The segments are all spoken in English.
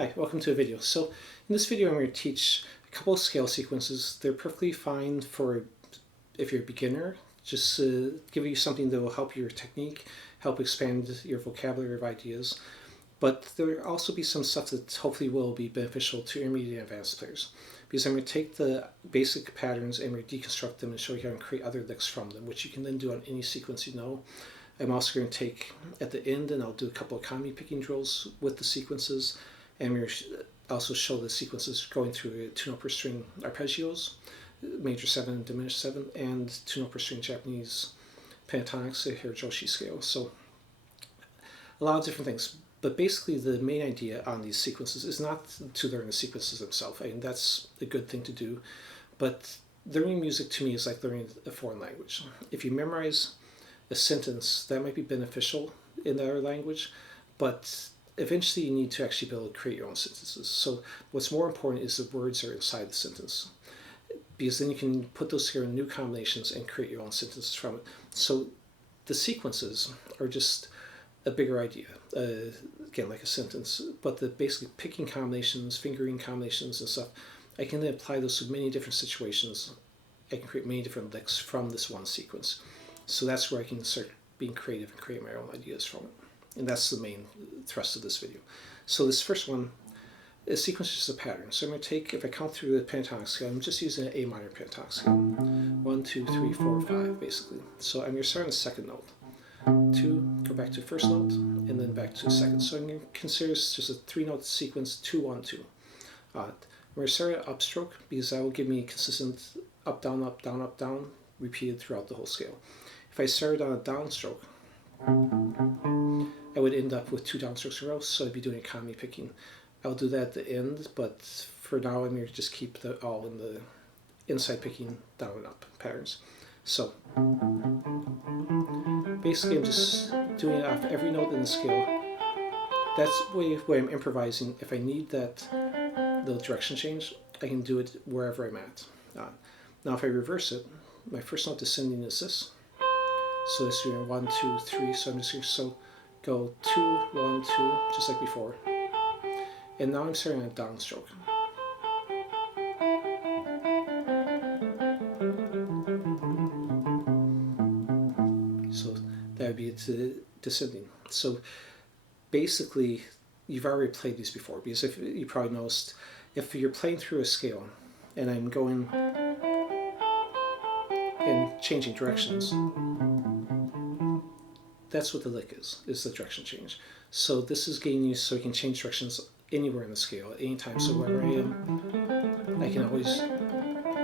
Hi, welcome to a video. So in this video I'm going to teach a couple of scale sequences. They're perfectly fine for if you're a beginner, just give you something that will help your technique, help expand your vocabulary of ideas. But there will also be some stuff that hopefully will be beneficial to intermediate and advanced players. Because I'm going to take the basic patterns and we're going to deconstruct them and show you how to create other licks from them, which you can then do on any sequence you know. I'm also going to take at the end and I'll do a couple of economy picking drills with the sequences. And we'll also show the sequences going through 2 note per string arpeggios, major 7 and diminished 7, and 2 note per string Japanese pentatonics, a hirajoshi scale. So a lot of different things. But basically the main idea on these sequences is not to learn the sequences themselves. I mean, that's a good thing to do. But learning music to me is like learning a foreign language. If you memorize a sentence, that might be beneficial in the other language, but eventually you need to actually be able to create your own sentences. So what's more important is the words are inside the sentence, because then you can put those together in new combinations and create your own sentences from it. So the sequences are just a bigger idea, again, like a sentence, but the basically picking combinations, fingering combinations and stuff, I can then apply those to many different situations. I can create many different licks from this one sequence. So that's where I can start being creative and create my own ideas from it. And that's the main thrust of this video. So this first one, a sequence is just a pattern. So I'm going to take, if I count through the pentatonic scale, I'm just using an A minor pentatonic scale. 1, 2, 3, 4, 5, basically. So I'm going to start on the second note. 2, go back to the first note, and then back to the second. So I'm going to consider this just a 3-note sequence, 2, 1, 2. I'm going to start at upstroke, because that will give me consistent up, down, up, down, up, down, repeated throughout the whole scale. If I started on a downstroke, I would end up with 2 downstrokes in a row, so I'd be doing economy picking. I'll do that at the end, but for now I'm going to just keep all in the inside picking down and up patterns. So basically I'm just doing it off every note in the scale. That's the way I'm improvising. If I need that little direction change, I can do it wherever I'm at. Now if I reverse it, my first note descending is this. So this is doing 1, 2, 3, so I'm just going to go 2, 1, 2, just like before. And now I'm starting on a downstroke. So that would be it descending. So basically, you've already played these before, because if you probably noticed, if you're playing through a scale and I'm going and changing directions, that's what the lick is the direction change. So this is getting used so you can change directions anywhere in the scale at any time. So wherever I am, I can always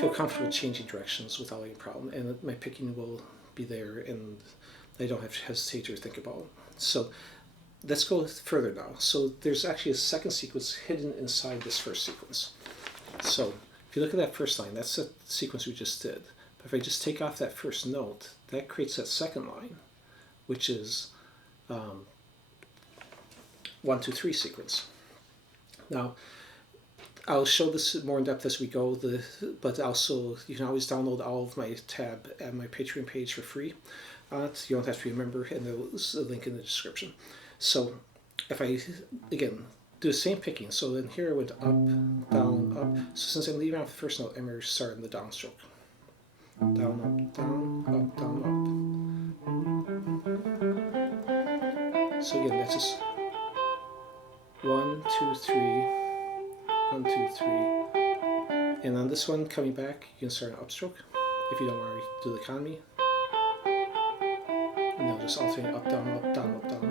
feel comfortable changing directions without any problem, and my picking will be there and I don't have to hesitate or think about it. So let's go further now. So there's actually a second sequence hidden inside this first sequence. So if you look at that first line, that's the sequence we just did. But if I just take off that first note, that creates that second line, which is 1, 2, 3 sequence. Now, I'll show this more in depth as we go, but also you can always download all of my tab at my Patreon page for free. You don't have to be a member, and there's a link in the description. So if I, again, do the same picking, so then here I went up, down, up. So since I'm leaving off the first note, I'm going to start in the downstroke. Down, up, down, up, down, up. So again, that's just 1, 2, 3, 1, 2, 3. And on this one, coming back, you can start an upstroke if you don't want to do the economy. And they'll just alternate up, down, up, down, up, down.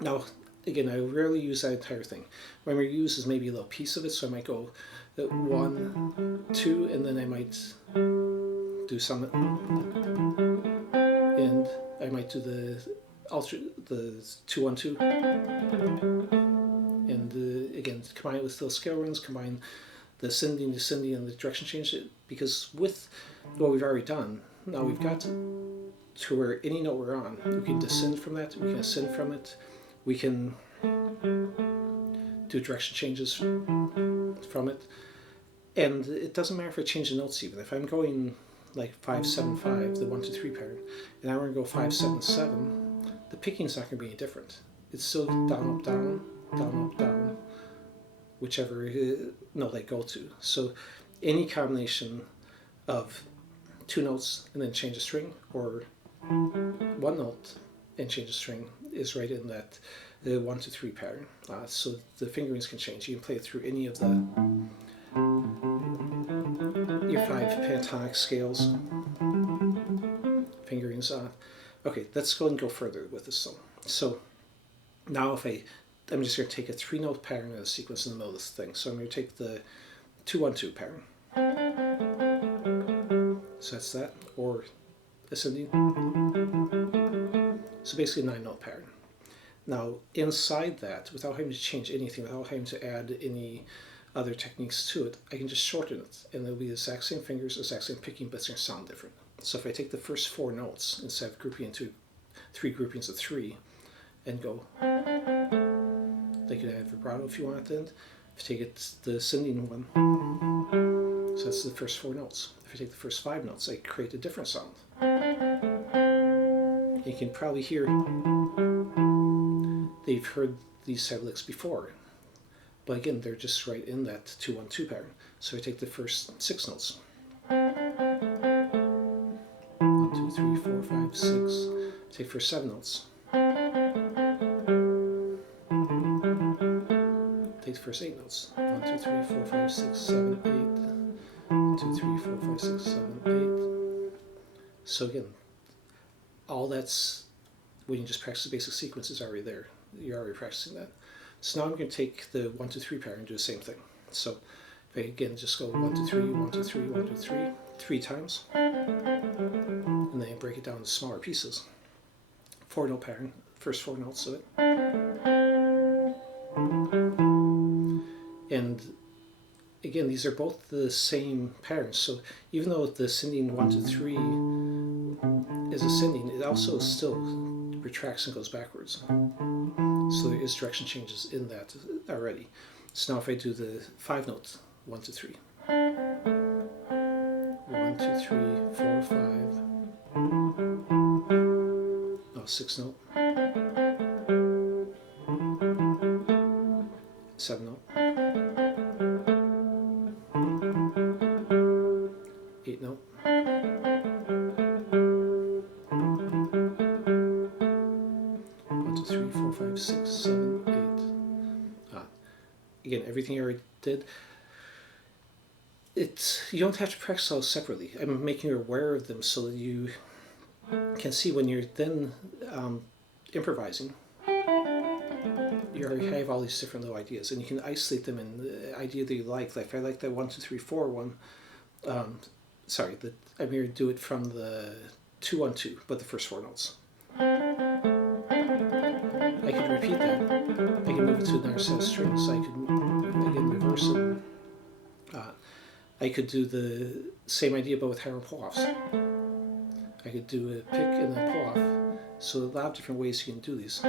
Now, again, I rarely use that entire thing. What I'm going to use is maybe a little piece of it, so I might go 1, 2, and then I might do some, and I might do the 2, 1, 2, and again, combine it with little scale runs, combine the ascending, descending, and the direction change, because with what we've already done, now we've got to where any note we're on, we can descend from that, we can ascend from it, we can do direction changes from it, and it doesn't matter if I change the notes even. If I'm going like 5, 7, 5, the 1, 2, 3 pattern, and I'm going to go 5, 7, 7, the picking's not going to be any different. it's still down, up, down, down, up, down, whichever note I go to. So any combination of two notes and then change a string, or one note and change a string, is right in that 1, 2, 3 pattern. So the fingerings can change. You can play it through any of your 5 pentatonic scales. Fingerings. Okay, let's go and go further with this song. So now I'm just going to take a 3-note pattern and a sequence in the middle of this thing. So I'm going to take the 2-1-2 pattern. So that's that, or ascending. So basically a 9-note pattern. Now inside that, without having to change anything, without having to add any other techniques to it, I can just shorten it, and it'll be the exact same fingers, the exact same picking, but it's going to sound different. So if I take the first 4 notes, instead of grouping into 3 groupings of 3, and go, they could add vibrato if you want at the end. If you take it, the ascending one, so that's the first 4 notes. If I take the first 5 notes, I create a different sound. You can probably hear they've heard these type of licks before, but again, they're just right in that 2-1-2 pattern. So I take the first 6 notes. 1, 2, 3, 4, 5, 6. Take the first 7 notes. Take the first 8 notes. 1, 2, 3, 4, 5, 6, 7, 8. 1, 2, 3, 4, 5, 6, 7, 8. So again, all that's, when you just practice the basic sequence, is already there. You're already practicing that. So now I'm going to take the 1, 2, 3 pattern and do the same thing. So if I again just go 1, 2, 3, 1, 2, 3, 1, 2, 3, 3 times, and then I break it down into smaller pieces. 4-note pattern, first 4 notes of it. And again, these are both the same patterns. So even though the ascending 1, 2, 3 is ascending, it also still retracts and goes backwards. So there is direction changes in that already. So now if I do the 5 notes, 1, 2, 3. 1, 2, 3, 4, 5. No, 6 note. 7 note. 8 note. 1, 2, 3, 4, 5, 6, 7, 8. Again, everything I already did. You don't have to practice those separately. I'm making you aware of them so that you can see when you're then improvising. You already have all these different little ideas, and you can isolate them in the idea that you like. Like if I like the 1, 2, 3, 4 one, I'm going to do it from the 2-1-2, but the first 4 notes. I could repeat that. I could move it to another set of strings. I could, again, reverse it. I could do the same idea, but with hammer pull-offs. I could do a pick and then pull-off. So a lot of different ways you can do these.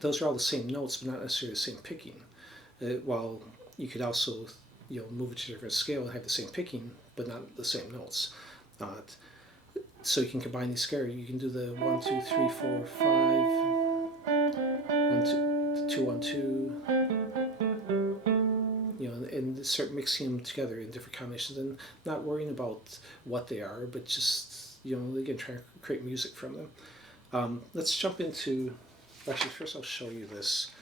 Those are all the same notes, but not necessarily the same picking. While you could also, move it to a different scale and have the same picking, but not the same notes. So you can combine these together. You can do the 1, 2, 3, 4, 5, 1, 2, 1, 2, and start mixing them together in different combinations, and not worrying about what they are, but just, again, trying to create music from them. Let's jump into, actually first I'll show you this.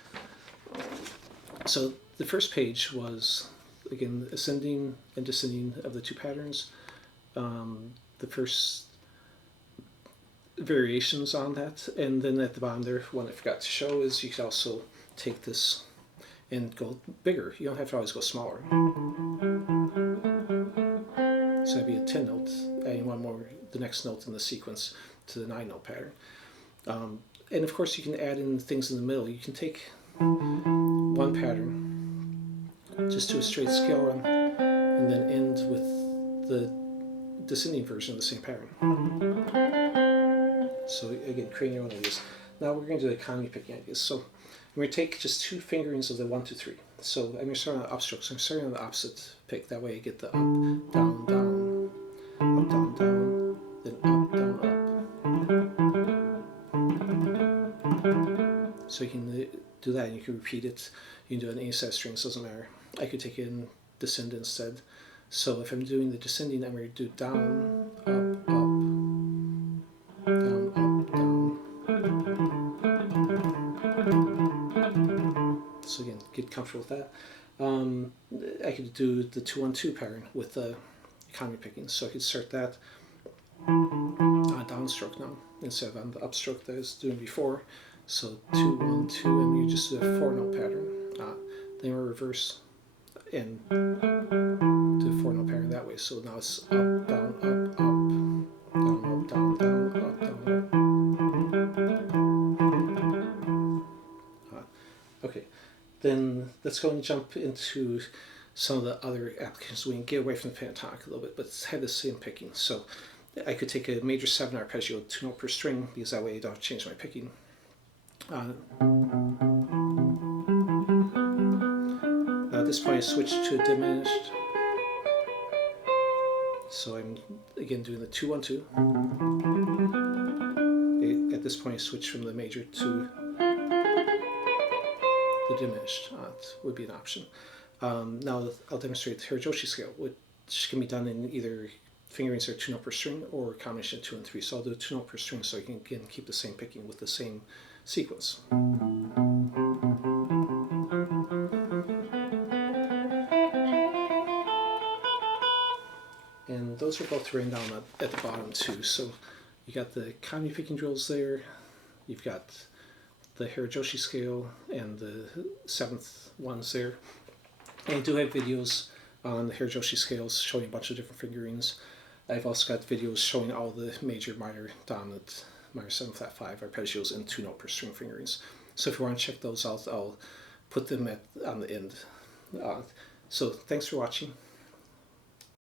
So the first page was, again, ascending and descending of the 2 patterns. The first variations on that, and then at the bottom there, one I forgot to show is you could also take this and go bigger. You don't have to always go smaller. So that'd be a 10 note, adding one more, the next note in the sequence to the 9-note pattern. And of course you can add in things in the middle. You can take one pattern, just do a straight scale run, and then end with the descending version of the same pattern. So again, creating your own ideas. Now we're going to do the economy picking ideas. So I'm going to take just 2 fingerings of the 1, 2, 3. So I'm going to start on the upstroke. So I'm starting on the opposite pick. That way I get the up, down, down, up, down, down, then up, down, up. So you can do that and you can repeat it. You can do it in any set of strings, doesn't matter. I could take it in descend instead. So if I'm doing the descending, I'm going to do down, up, down, up, down. So again, get comfortable with that. I could do the 2-1-2 pattern with the economy picking. So I could start that downstroke now instead of on the upstroke that I was doing before. So 2-1-2, and you just do a 4-note pattern. Then we reverse and do a 4-note pattern that way. So now it's up, down, up, up, down, up, down, down, up, down, up. Okay, then let's go and jump into some of the other applications. We can get away from the pentatonic a little bit, but have the same picking. So I could take a major 7 arpeggio, 2 note per string, because that way I don't change my picking. Now at this point I switch to a diminished. So I'm again doing the 2-1-2. At this point I switch from the major to the diminished. Would be an option. Now I'll demonstrate the hirajoshi scale, which can be done in either fingerings that are 2 note per string or a combination of 2 and 3. So I'll do a 2 note per string so I can again keep the same picking with the same sequence. And those are both written down at the bottom too. So you got the economy picking drills there, you've got the hirajoshi scale and the 7th ones there. And I do have videos on the hirajoshi scales showing a bunch of different fingerings. I've also got videos showing all the major, minor, dominant, minor 7 flat 5 arpeggios and 2 note per string fingerings. So if you want to check those out, I'll put them on the end. So thanks for watching.